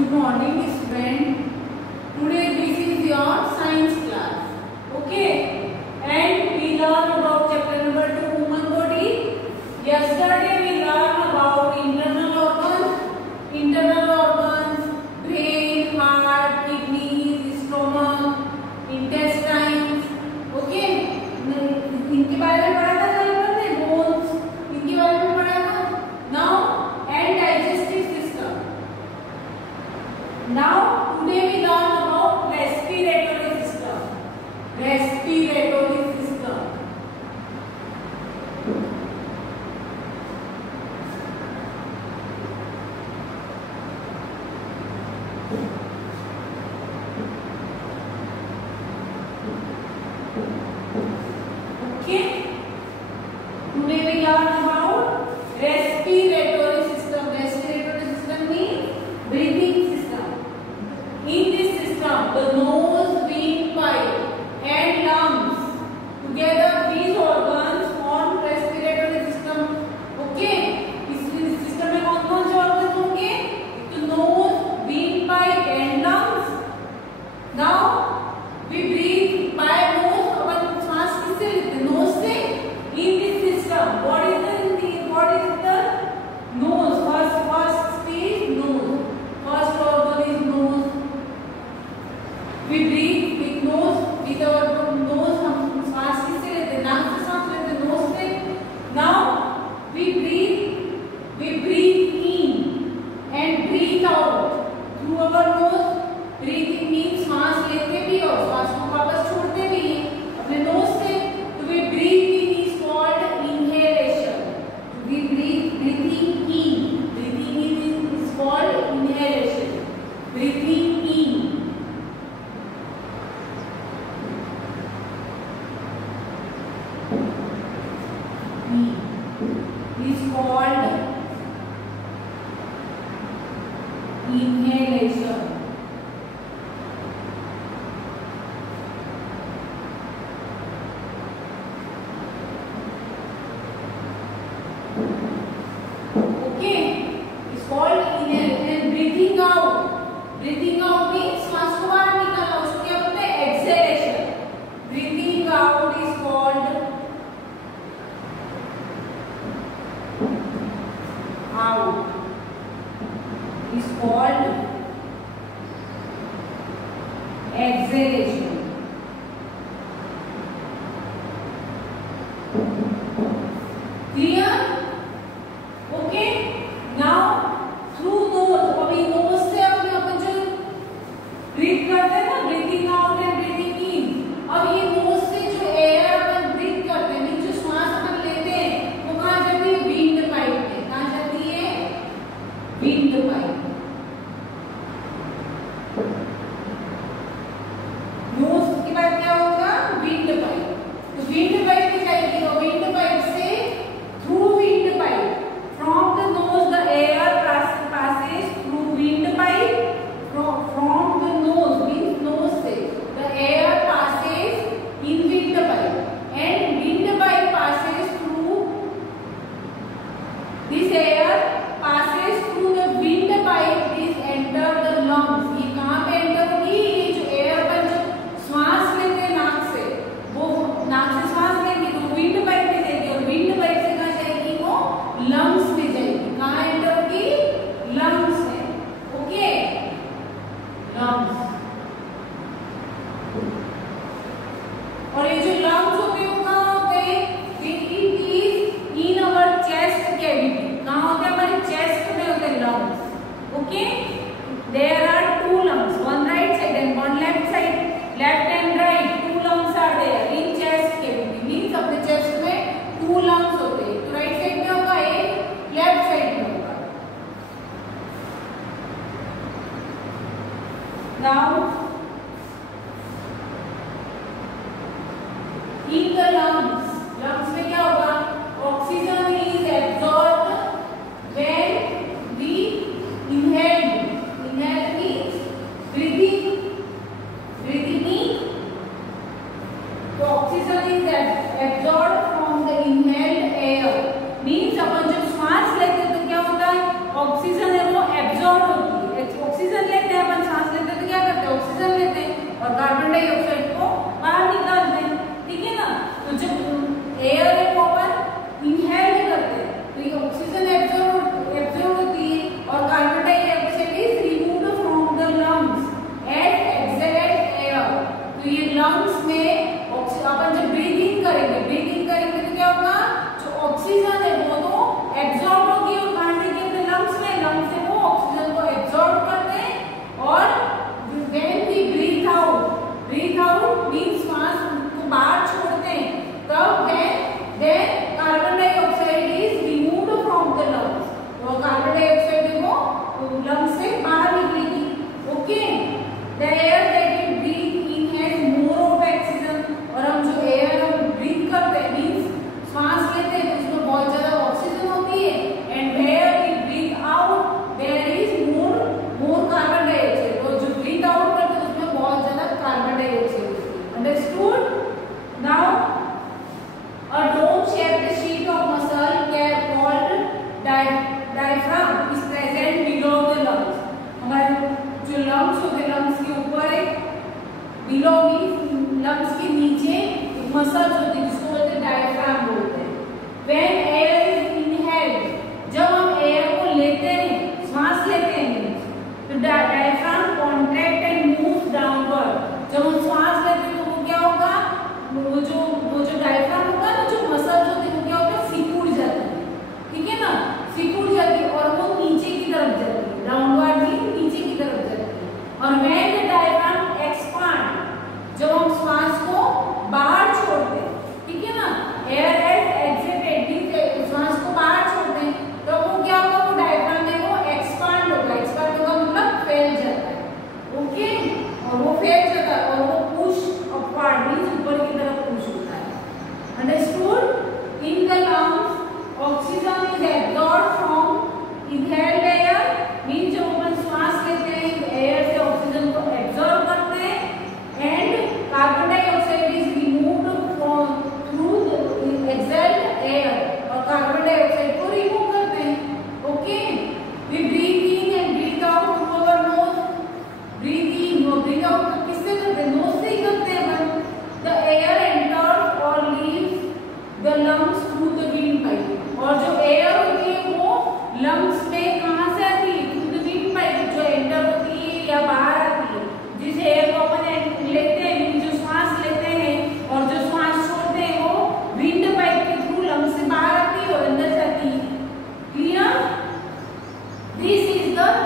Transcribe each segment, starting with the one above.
Good morning student. Today this is your science class. Okay? And we learn about chapter number 2, human body. Yesterday we learned about internal organs, brain, heart, kidneys, stomach, intestines. Okay? इनके बारे में पढ़ा था कल हमने bones, इनके बारे में पढ़ा था. Now and digestive system. Now today we learn about respiratory system. Respiratory system. Okay. Today we learn about respiratory system. Respiratory system means breathing system. In this system, the nose, windpipe, and lungs together these organs form respiratory system. Okay? इस system में कौन-कौन से organs होंगे? तो nose, windpipe, and lungs. Now we breathe by nose. अपन सांस किससे लेते हैं? Nose से. In this system, what is the nose? First is nose. First organ is nose. We breathe with nose. With our nose हम सांस किससे लेते हैं? नाक से सांस लेते हैं, nose से. Now we breathe in and breathe out through our nose. Breathing means सांस लेते भी और सांस को वापस छोड़ते भी हैं अपने nose से. तो we breathe in is called inhalation. We breathing in is called inhalation. Breathing in. Is called inhalation. Okay, it's called inhalation. And breathing out. Breathing out means सांस को बाहर निकालना. उसको क्या बोलते हैं? Exhalation. Breathing out is called out. Is called exhalation. Clear? Okay. Now through nose. अभी nose से अपने अपन जो breathe करते हैं ना, breathing out and breathing in. अब ये nose से जो air अपन breathe करते हैं, मीन जो श्वास अपन लेते हैं, वो कहाँ जाती है? windpipe में. कहाँ जाती है? windpipe. nose के बाद क्या होगा? windpipe. तो windpipe में जाएगी. तो windpipe से through windpipe. From the nose, the air passes through windpipe. From the nose means nose से the air passes in windpipe, and windpipe passes through. This air passes through the windpipe. This enter the lungs. ये कहाँ पे enter होगी? ये जो air अपन जो श्वास लेते हैं नाक से, वो नाक से श्वास लेंगे तो windpipe में जाएगी, और windpipe से कहाँ जाएगी? वो lungs में जाएगी. कहाँ enter होगी? lungs में. Okay? lungs. और ये जो lungs होते हैं वो कहाँ होते हैं? It is in our chest cavity. कहाँ होते हैं? हमारे chest में होते हैं lungs. Okay? There are two lungs, one right side and one left side. Left and right, two lungs are there in chest cavity. Means अपने chest में two lungs होते हैं. तो right side में होगा एक, left side में होगा. Now in the lungs में क्या होगा? Oxygen is absorbed when we inhale. Inhale means breathing in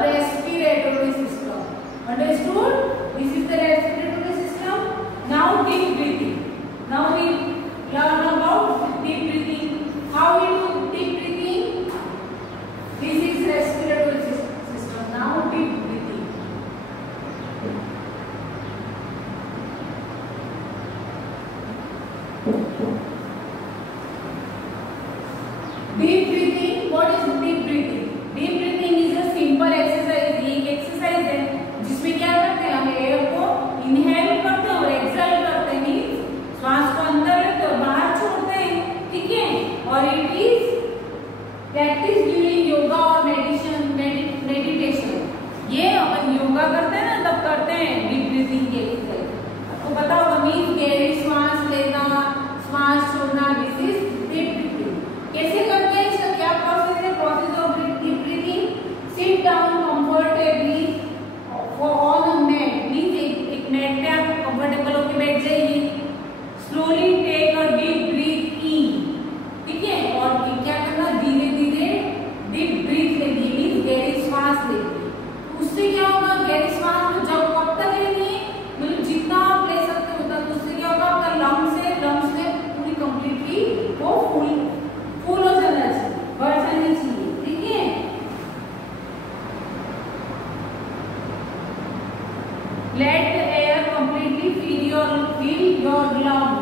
respiratory system. Understood? This is the respiratory system. Now deep breathing. Now we learn about deep breathing. How we do deep breathing? This is respiratory system. Now deep breathing. Deep breathing. What is deep breathing? Deep breathing is a simple exercise. ये एक exercise है जिसमें क्या करते हैं, हम air को inhale करते हैं और एक्सहेल करते हैं, मींस श्वास को अंदर लेते हैं और बाहर छोड़ते हैं, ठीक है। और it is practice during yoga और मेडिटेशन। ये अपन योगा करते हैं ना तब करते हैं डीप ब्रीथिंग की एक्सरसाइज। आपको पता होगा, मींस गहरी श्वास लेना, श्वास छोड़ना, दिस इज डीप ब्रीथिंग। कैसे करते हैं, इसका क्या प्रोसेस है? Process of deep breathing. Sit down comfortably on a mat, means एक मैट पे आप कंफर्टेबल होकर बैठ जाइए। Slowly take a deep breath in, ठीक है। और क्या करना, धीरे धीरे डीप ब्रीथ लेनी, मींस गहरी श्वास लेनी। उससे क्या होगा, गहरी श्वास में जब कब तक लेनी है, मतलब जितना आप ले सकते हो उतना। उससे क्या होगा, आपका लंग्स में पूरी कंप्लीटली वो फुल हो जाना चाहिए, भर जानी चाहिए, ठीक है। Let the air completely fill your lungs.